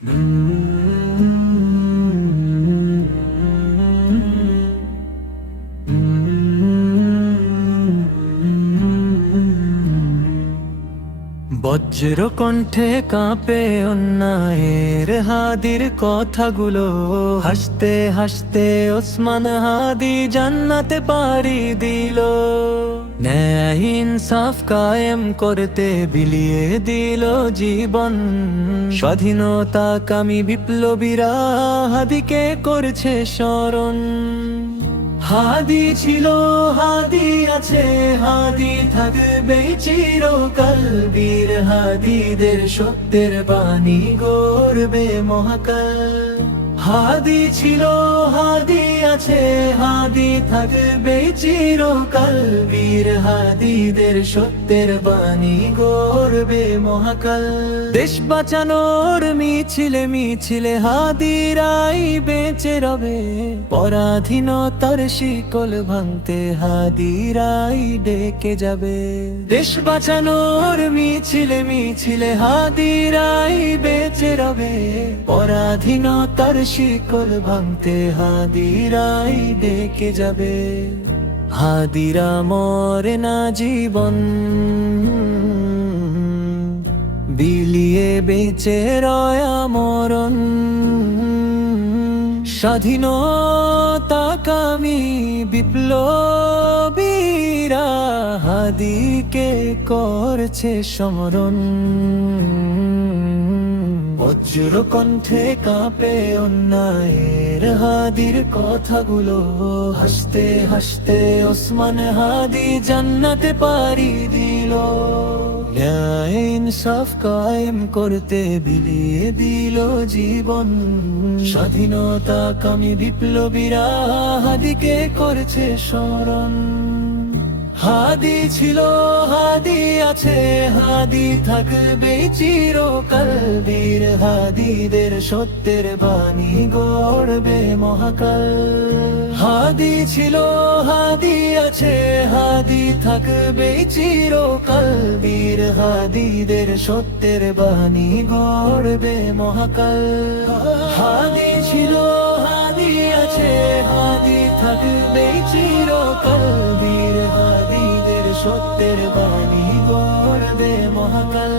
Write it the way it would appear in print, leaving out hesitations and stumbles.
বজ্র কণ্ঠে কাঁপে অন্যায়ের হাদির কথাগুলো, হাসতে হাসতে ওসমান হাদি জান্নাতে পাড়ি দিল। ন্যায় ইনসাফ কায়েম করতে বিলিয়ে দিল জীবন, স্বাধীনতা কামী বিপ্লবীরা হাদিকে করছে স্মরণ। হাদি ছিল, হাদি আছে, হাদি থাকবে চিরকাল। বীর হাদিদের সত্যের বাণী গড়বে মহাকাল। হাদি ছিল, হাদি আছে, হাদি থাকবে চিরকাল। বীর হাদিদের সত্যের বাণী গড়বে মহাকাল। দেশ বাঁচানোর মিছিলে মিছিলে হাদিরাই বেঁচে রবে, পরাধীনতার শিকল ভাঙতে হাদিরাই ডেকে যাবে। দেশ বাঁচানোর মিছিলে মিছিলে হাদিরাই বেঁচে রবে, পরাধীনতার শিকল ভাঙতে হাদিরাই ডেকে যাবে। হাদিরা মরে না জীবন, বিলিয়ে বেঁচে রয় মরণ। স্বাধীনতা কামী বিপ্লবীরা হাদিকে করছে স্মরণ। বজ্র কণ্ঠে কাঁপে অন্যায়ের হাদির কথাগুলো, হাসতে হাসতে ওসমান হাদি জান্নাতে পাড়ি দিল। ন্যায় ইনসাফ কায়েম করতে বিলিয়ে দিল জীবন, স্বাধীনতা কামী বিপ্লবীরা হাদিকে করছে স্মরণ। হাদি ছিল, হাদি আছে, হাদি থাকবে চিরকাল। বীর হাদিদের সত্যের বাণী গড়বে মহাকাল। হাদি ছিল, হাদি আছে, হাদি থাকবে চিরকাল। বীর হাদিদের সত্যের বাণী গড়বে মহাকাল। হাদি ছিল, হাদি আছে, হাদি থাকবে চিরকাল। বীর হাদিদের সত্যের বাণী গড়বে মহাকাল।